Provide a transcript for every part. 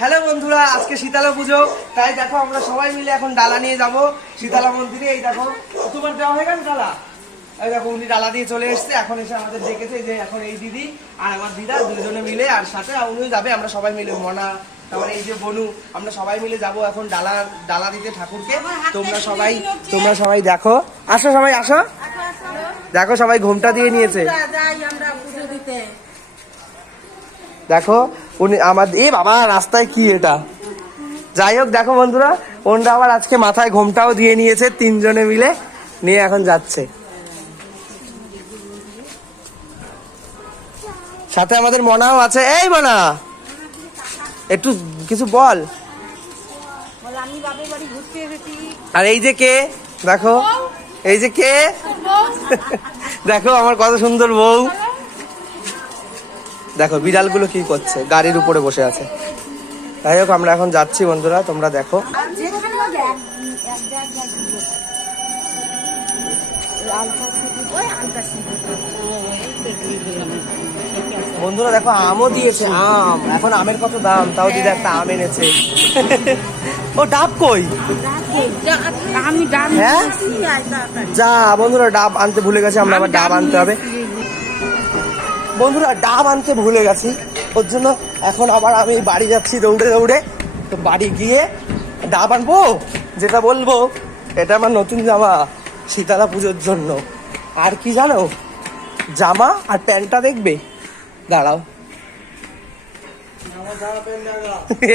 Hello বন্ধুরা, আজকে শীতলা পুজো, তাই দেখো আমরা সবাই মিলে এখন ডালা নিয়ে যাব শীতলা মন্দিরে। এই দেখো তোমার দেওয়া হয়ে গেল ডালা, এই দেখো উনি ডালা দিয়ে চলে এসছে, এখন এসে আমাদের ডেকেছে যে এখন এই দিদি আর আমার দিদা দুজনে মিলে আর সাথে উনিও যাবে, আমরা সবাই মিলে মনা তারপরে এই যে বনু আমরা সবাই মিলে যাব এখন ডালা দিতে ঠাকুরকে। তোমরা সবাই দেখো, আসো সবাই আসো, দেখো সবাই ঘোমটা দিয়ে নিয়েছে, দেখো উনি আমাদের এ বাবা রাস্তায় কি এটা, যাই হোক দেখো বন্ধুরা ওনরা আবার আজকে মাথায় ঘোমটাও দিয়ে নিয়েছে, তিনজনে মিলে নিয়ে এখন যাচ্ছে। সাথে আমাদের মনাও আছে। এই মনা একটু কিছু বল। আর এই যে কে দেখো, এই যে কে দেখো আমার কত সুন্দর বউ, দেখো বিড়ালগুলো কি করছে, গাড়ির উপরে বসে আছে। যাই হোক আমরা এখন যাচ্ছি বন্ধুরা, তোমরা দেখো। বন্ধুরা দেখো আমও দিয়েছে, আম এখন আমের কত দাম, তাও দিদা একটা আম এনেছে। ও ডাব কই, হ্যাঁ যা বন্ধুরা ডাব আনতে ভুলে গেছে, আমরা আবার ডাব আনতে হবে বন্ধুরা, ডাব আনতে ভুলে গেছি, ওর জন্য এখন আবার আমি বাড়ি যাচ্ছি দৌড়ে দৌড়ে। তো বাড়ি গিয়ে ডাব আনবো, যেটা বলবো এটা আমার নতুন জামা শীতলা পুজোর জন্য। আর কি জানো, জামা আর প্যান্টটা দেখবে, দাঁড়াও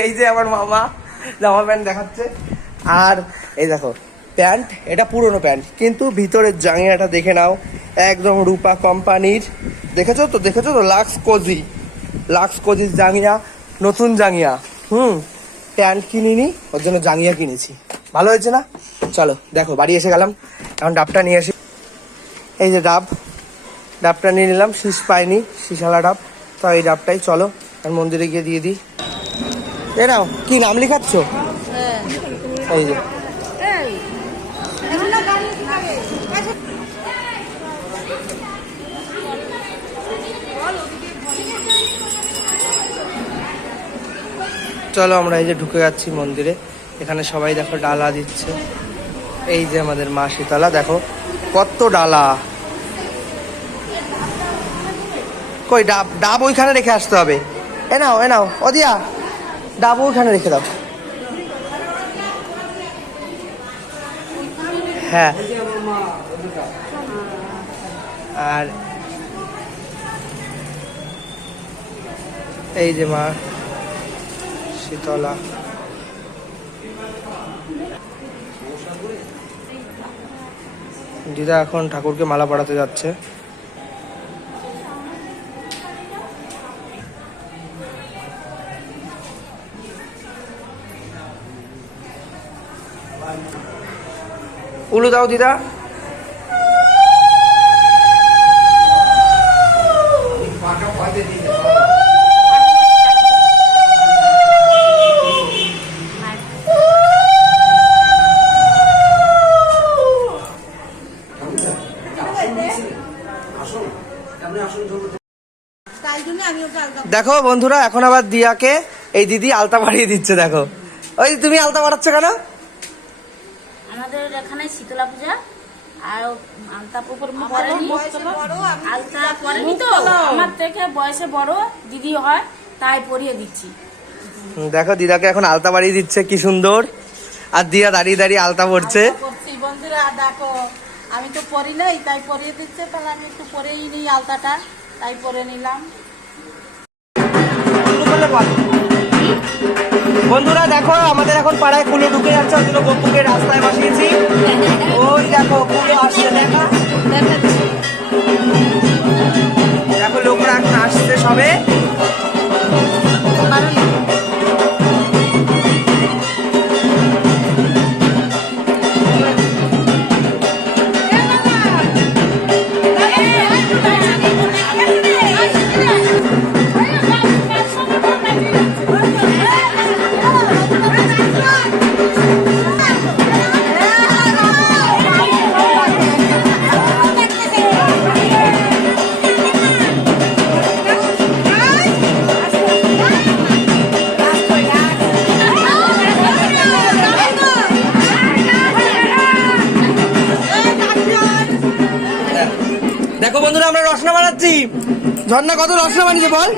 এই যে আমার মামা জামা প্যান্ট দেখাচ্ছে। আর এই দেখো প্যান্ট, এটা পুরনো প্যান্ট কিন্তু ভিতরের জাঙ্গিয়াটা দেখে নাও, একদম রূপা কোম্পানির, দেখেছো তো লাক্স কোজির জাঙ্গিয়া, নতুন জাঙ্গিয়া। প্যান্ট কিনিনি, ওর জন্য জাঙ্গিয়া কিনেছি, ভালো হয়েছে না? চলো দেখো বাড়ি এসে গেলাম, এখন ডাবটা নিয়ে আসি। এই যে ডাবটা নিয়ে নিলাম, শীষ পাইনি, শীষালা ডাব, তো এই ডাবটাই চলো আর মন্দিরে গিয়ে দিয়ে দিই। এ নাও, কি নাম লিখাচ্ছ? এই যে চলো আমরা এই যে ঢুকে যাচ্ছি মন্দিরে, এখানে সবাই দেখো ডালা দিচ্ছে। এই যে আমাদের মা শীতলা, দেখো কত ডালা, কই ডাব ওইখানে রেখে আসতে হবে। এ নাও অদিয়া, ডাব ওইখানে রেখে দাও। হ্যাঁ আর এই যে মা শীতলা, দিদা এখন ঠাকুরকে মালা পরাতে যাচ্ছে। উলু দাও দিদা। দেখো বন্ধুরা এখন আবার দিয়াকে এই দিদি আলতা বাড়িয়ে দিচ্ছে, দেখো ওই তুমি আলতা বাড়াচ্ছ কেন? আমাদের এখানে শীতলা পূজা আর আলতা পরেনি তো, আমার থেকে বয়সে বড় দিদি হয় তাই পরিয়ে দিচ্ছি। দেখো দিদাকে এখন আলতা বাড়িয়ে দিচ্ছে, কি সুন্দর, আর দিয়া দাঁড়িয়ে দাঁড়িয়ে আলতা পড়ছে। বন্ধুরা দেখো আমি তো পরি নাই তাই পরিয়ে দিচ্ছে, তাহলে আমি একটু পরেই নিই আলতাটা, তাই পরে নিলাম। বন্ধুরা দেখো আমাদের এখন পাড়ায় কুলো ঢুকে যাচ্ছে, ওই জন্য গপুকে রাস্তায় বসিয়েছি। ওই দেখো কুলো আসছে, দেখো লোকরা এখন আসছে সবে। আমরা রসনা বানাচ্ছি। ঝর্ণা কত রসনা বানিয়েছে বল?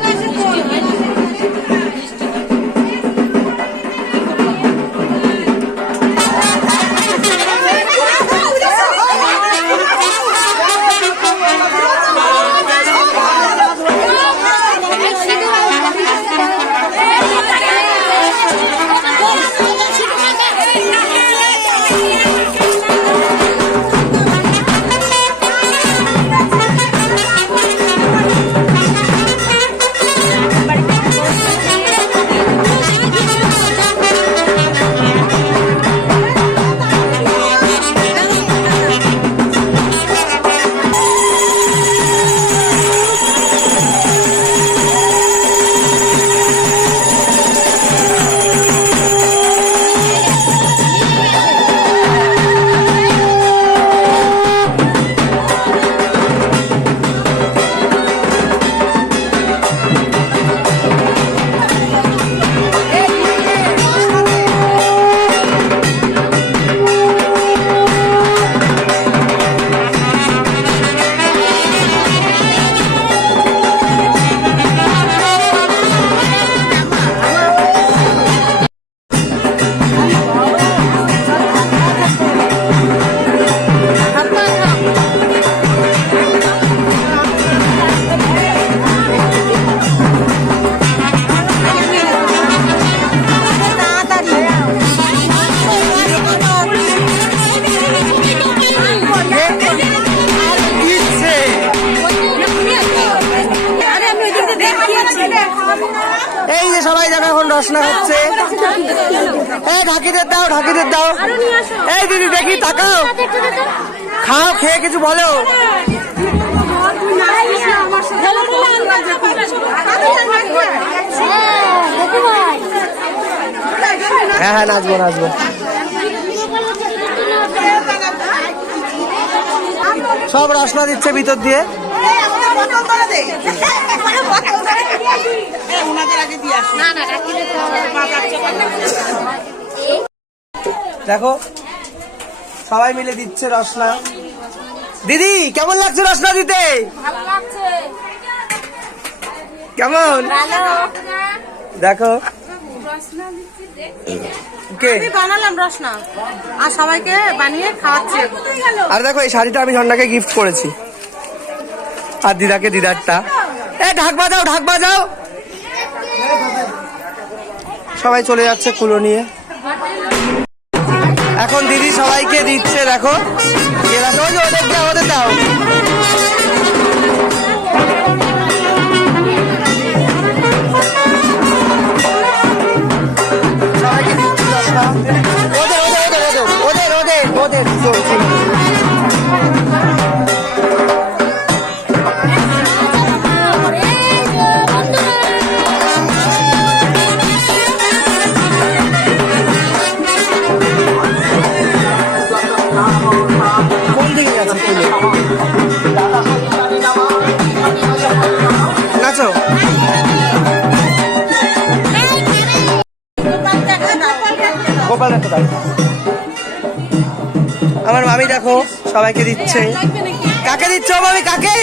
এই যে সবাই দেখো এখন রসনা খাচ্ছে। এই ঢাকিদের দাও, ঢাকিদের দাও। এই দিদি দেখি তাকাও, খাও, খেয়ে কিছু বলো। হ্যাঁ হ্যাঁ, নাচবো নাচবো। সব রসনা দিচ্ছে ভিতর দিয়ে। দেখো সবাই মিলে দিচ্ছে রসনা। দিদি কেমন লাগছে রসনা দিতে? কেমন দেখো বানালাম রসনা আর সবাইকে বানিয়ে খাওয়াচ্ছি। আর দেখো এই শাড়িটা আমি ঝর্ণাকে গিফট করেছি, আর দিদাকে দিদারটা। এ ঢাক বাজাও, ঢাক বাজাও। সবাই চলে যাচ্ছে কুলো নিয়ে। এখন দিদি সবাইকে দিচ্ছে, দেখো ওদের দাও, ওদের দাও। সবাইকে দিচ্ছি রসনা। ওদের ওদের ওদের ওদের ওদের ওদের নাচো। গোপাল দেখো, আমার মামি দেখো সবাইকে দিচ্ছে। কাকে দিচ্ছ মামি, কাকে?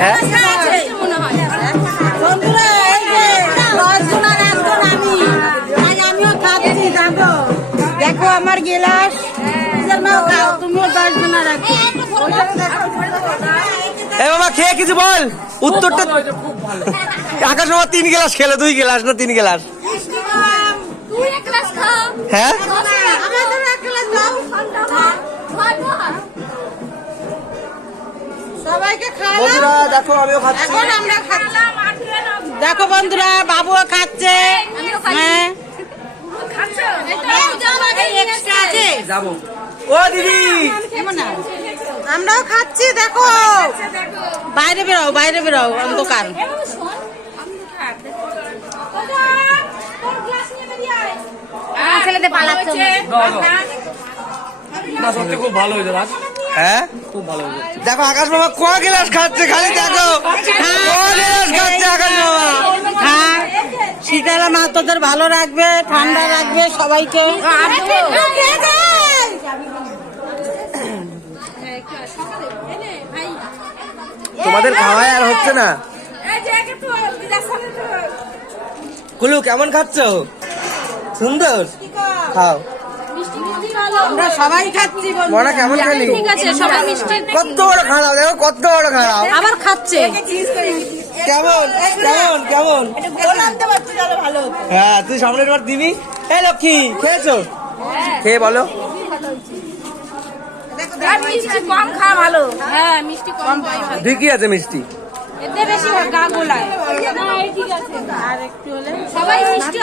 হ্যাঁ দেখো আমার গেলাস, তুমিও 10 জনা রাখো। এ বাবা খেয়ে কিছু বল উত্তরটা। আকাশ বাবা 3 গ্লাস খেলে, 2 গ্লাস না 3 গ্লাস। হ্যাঁ বন্ধুরা দেখো আমিও খাচ্ছি। দেখো বন্ধুরা বাবুও খাচ্ছে। হ্যাঁ যাবো। ও দিদি আমরাও খাচ্ছি। দেখো বাইরে বেরোও, বাইরে বেরোও, অন্ধকার। ছেলেদের পালাচ্ছে। না সত্যি খুব ভালো হয়েছে রাজ, হ্যাঁ খুব ভালো হয়েছে। দেখো আকাশ বাবা ক গ্লাস খাচ্ছে, খালি দেখো ক গ্লাস খাচ্ছে আকাশ বাবা। হ্যাঁ শীতলা মা তোদের ভালো রাখবে, ঠান্ডা রাখবে সবাইকে। তোমাদের খাওয়াই আর হচ্ছে না। কুলু কেমন খাচ্ছ? সুন্দর, খাও। আমরা সবাই খাচ্ছি মনা কেমন খেলি? ঠিক আছে সবাই মিষ্টি কত বড় খাওয়া, দেখো কত বড় খাওয়া। আবার খাচ্ছে কেমন কেমন কেমন? ভালো হ্যাঁ তুই সামনের বার দিবি। এই লক্ষ্মী খেয়েছো? খেয়ে বলো। মিষ্টি কম খাওয়া ভালো। হ্যাঁ মিষ্টি কম খাওয়া ভালো। ঠিকই আছে মিষ্টি। এতে বেশি গা গোলায়। না এই ঠিক আছে। আর একটু হলে সবাই মিষ্টি